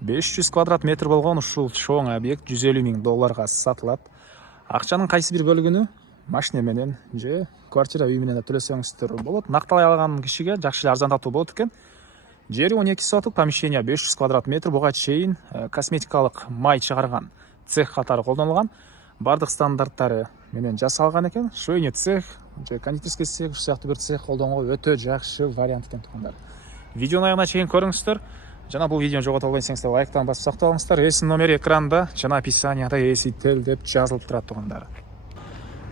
500 квадрат метр болгон ушул чоң объект $150,000 сатылат. Акчанын кайсы бир бөлүгүнү машина менен же квартира үй менен төлөсөңүздөр болот. Накталай алган кишиге жакшы эле арзандатуу болот экен. Жери 12 соток, помещение 500 квадрат метр, буга чейин косметикалык май чыгарган цех катары колдонулган. Бардык стандарттары менен жасалган экен. Шойне цех же кондитерский цех сыяктуу бир цех колдонгонго өтө жакшы вариант экен туугандар. Видеонун аягына чейин көрүңүздөр. Жана бул видеону жогото албай десеңиздер лайктан басып сактап алыңыздар. Эсин номери экранда жана описанияда эсител деп жазылып турат туугандар.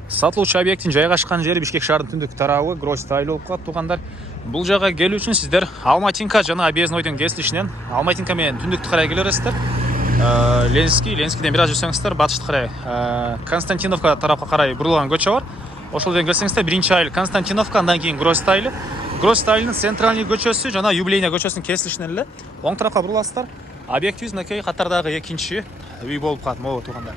Сатылуучу объекттин жайгашкан жери Бишкек шаарынын түндүк тарабы Гроздь айылы болуп калат туугандар. Бул жайга келүү үчүн сиздер Алматинка жана Объезднойдун кесилишинен Алматинка менен түндүктү карай келерсиздер. Ленскиден бир аз жүрсөңүздөр батышты карай Константиновка тарапка карай бурулган көчө бар. Ошол жерден келсеңиздер биринчи айыл Константиновка, андан кийин Гроздь айылы. Гроздь айылынын центральный көчөсү жана Юбилейный көчөсүнүн кесилишинен эле оң тарапка буруласыздар. Объектибиз мынакей катардагы экинчи үй болуп калат могу туугандар.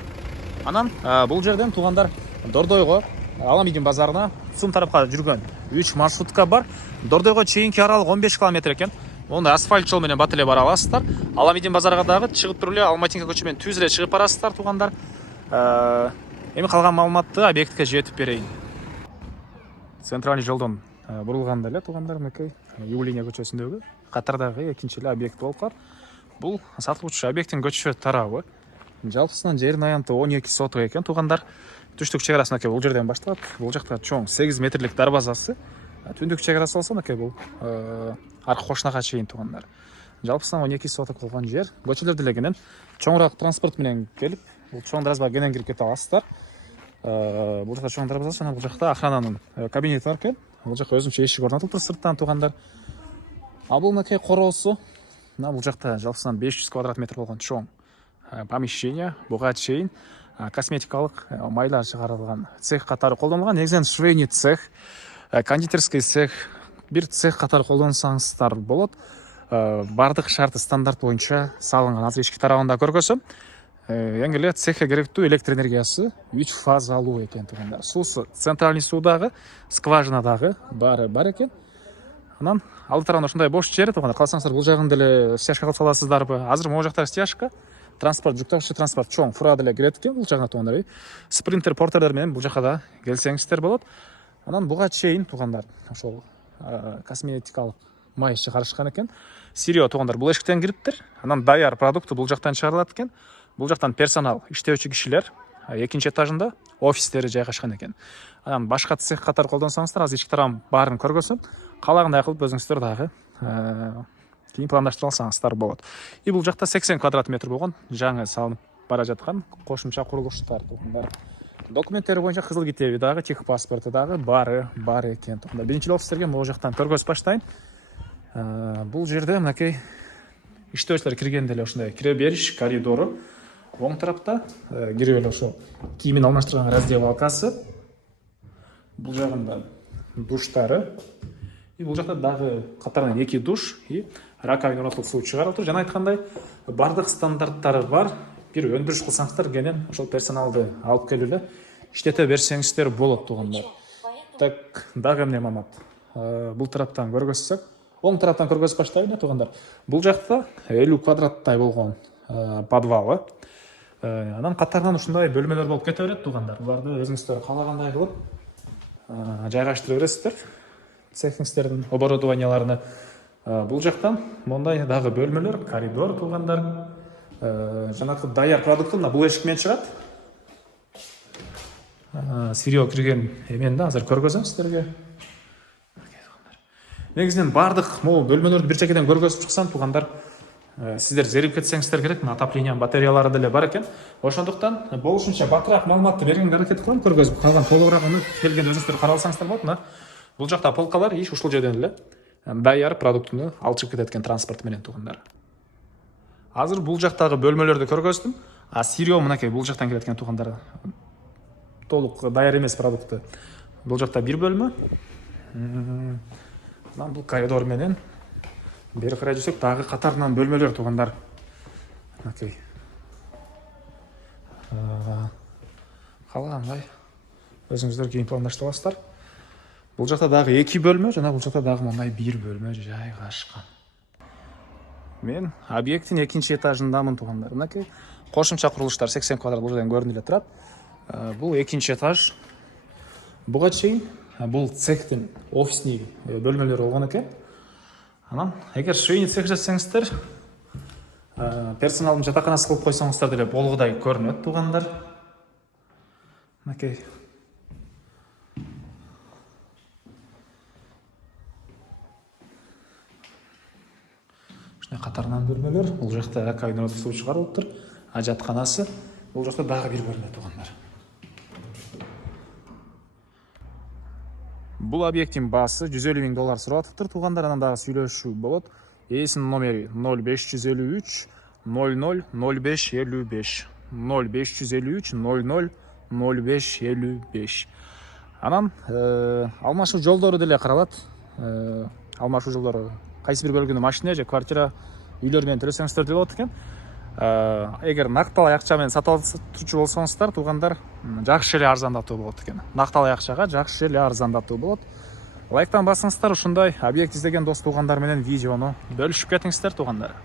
Анан бул жерден туугандар Дордойго, Аламидин базарына сым тарапка жүргөн 3 маршрутка бар. Дордойго чейинки аралык 15 км экен. Оны асфальт жол менен бат эле бара аласыздар. Аламидин базарга дагы чыгып туруп эле Алматинка көчө менен түз эле чыгып барасыздар туугандар. Эми калган маалыматты объектке жетип берейин. Центральный жолдон бурулганда эле туугандар мынакей Юбилейный көчөсүндөгү катардагы экинчи эле объект болуп калат. Бул сатылуучу объекттин көчө тарабы. Жалпысынан жердин аянты 12 соток экен туугандар. Түштүк чек арасы бул жерден башталат. Бул жакта чоң 8 метрлик дарбазасы. Түндүк чек арасы болсо мынакей бул аркы кошунага чейин туугандар. Жалпысынан 12 соток болгон жер. Көчөлөрдө эле кенен чоңураак транспорт менен келип, бул чоң дарбазага кенен кирип кете аласыздар. Бул жакта чоң дарбаза жана бул жакта охрананын кабинети бар экен. Бул жакка өзүнчө эшик орнотулуп тур сырттан туугандар. Бул мынакей короосу. Бул жакта жалпысынан 500 квадрат метр болгон чоң помещение. Буга чейин косметикалык майлар чыгарылган цех катары колдонулган. Негизинен швейный цех, кондитерский цех, бир цех катары колдонсаңыздар болот. Бардык шарты стандарт боюнча салынган. Азыр ички тарабында көргөзөм. Эң эле цехке керектүү электр энергиясы 3 фазалуу экен туугандар. Суусу центральный суудагы, скважинадагы баары бар экен. Анан алды тарабында ушундай бош жер туугандар. Калсаңыздар бул жагын деле стяжка кылып саласыздарбы? Азыр могу жактагы стяжка транспорт, жүк ташуучу транспорт чоң фура деле кирет экен бул жагына туугандар. Спринтер, портерлер менен бул жака да келсеңиздер болот. Анан буга чейин туугандар ошол косметикалык май чыгарышкан экен. Сирио туугандар бул эшиктен кириптир. Анан даяр продукты бул жактан чыгарылат экен. Бул жактан персонал, иштөөчү кишилер экинчи этажында офистери жайгашкан экен. Анан башка цех катары колдонсаңыздар, азыр ички тарабын баарын көргөзөм. Калагандай кылып өзүңүздөр дагы кийин пландаштыра алсаңыздар болот. Бул жакта 80 квадрат метр болгон жаңы салынып бара жаткан кошумча курулуштар туугандар. Документтери боюнча кызыл китеби дагы, техпаспорту дагы баары бар экен туугандар. Биринчи эле офистерге могу жактан көргөзүп баштайын. Бул жерде мынакей иштөөчүлөр киргенде эле ушундай кире бериш коридору. Оң тарапта кирип эле ошо кийимин алмаштырган раздевалкасы. Бул жагында душтары. Бул жакта дагы катарынан 2 душ и раковина орнотулуп суу чыгарылып тур. Жана айткандай, бардык стандарттары бар. Бир өндүрүш кылсаңыздар кенен ошол персоналды алып келип эле иштете берсеңиздер болот туугандар. Так, дагы эмне маалымат? Бул тараптан көргөзсөк, оң тараптан көргөзүп баштайын туугандар. Бул жакта 50 квадраттай болгон подвалы. Анан катарынан ушундай бөлмөлөр болуп кете берет туугандар. Буларды өзүңүздөр каалагандай кылып жайгаштыра бересиздер. Цехиңиздердин оборудованияларыны. Бул жактан мондай дагы бөлмөлөр, коридор туугандар. Жанакы даяр продукты бул эшик менен чыгат. Сирио кирген эмени да азыр көргөзөм сиздерге. Негизинен бардык могу бөлмөлөрдү бир чекеден көргөзүп чыксам туугандар, сиздер зерип кетсеңиздер керек. Отопление батареялары деле бар экен. Ошондуктан болушунча бакыраак маалыматты бергенге аракет кылам, көргөзүп калган толугураак келгенде өзүңүздөр карап алсаңыздар болот. Бул жакта полкалар ушул жерден эле даяр продуктуну алып чыгып кетет экен транспорт менен туугандар. Азыр бул жактагы бөлмөлөрдү көргөздүм. Сирио мынакей бул жактан келет экен туугандар. Толук даяр эмес продукты. Бул жакта бир бөлмө. Анан бул коридор менен бери карай жүрсөк дагы катарынан бөлмөлөр туугандар. Мынакей. Калагандай өзүңүздөр кийин пландаштырып аласыздар. Бул жакта дагы 2 бөлмө жана бул жакта дагы мындай 1 бөлмө жайгашкан. Мен объекттин экинчи этажындамын туугандар. Мынакей кошумча курулуштар 80 квадрат жерден көрүнүп эле турат. Бул экинчи этаж. Буга чейин бул цехтин офисный бөлмөлөрү болгон экен. Анан эгер швейный цех жасасаңыздар, персоналдын жатаканасы кылып койсоңуздар деле болгудай көрүнөт туугандар. Мынакей катарынан бөлмөлөр. Бул жакта раковина суу чыгарылыптыр. Ажатканасы. Бул жакта дагы бир бөлмө туугандар. Бул объекттин баасы $150,000 сурап атыптыр туугандар. Анан дагы сүйлөшүү болот. Ээсинин номери 0553 00 0555 0553 00 0555. Анан алмашуу жолдору деле каралат. Алмашуу жолдору кайсы бир бөлүгүнө машина же квартира үйлөр менен төлөсөңүздөр деле болот экен. Эгер накталай акча менен сатып алчу болсоңуздар туугандар, жакшы эле арзандатуу болот экен. Накталай акчага жакшы эле арзандатуу болот. Лайктан басыңыздар, ушундай объект издеген дос туугандар менен видеону бөлүшүп кетиңиздер туугандар.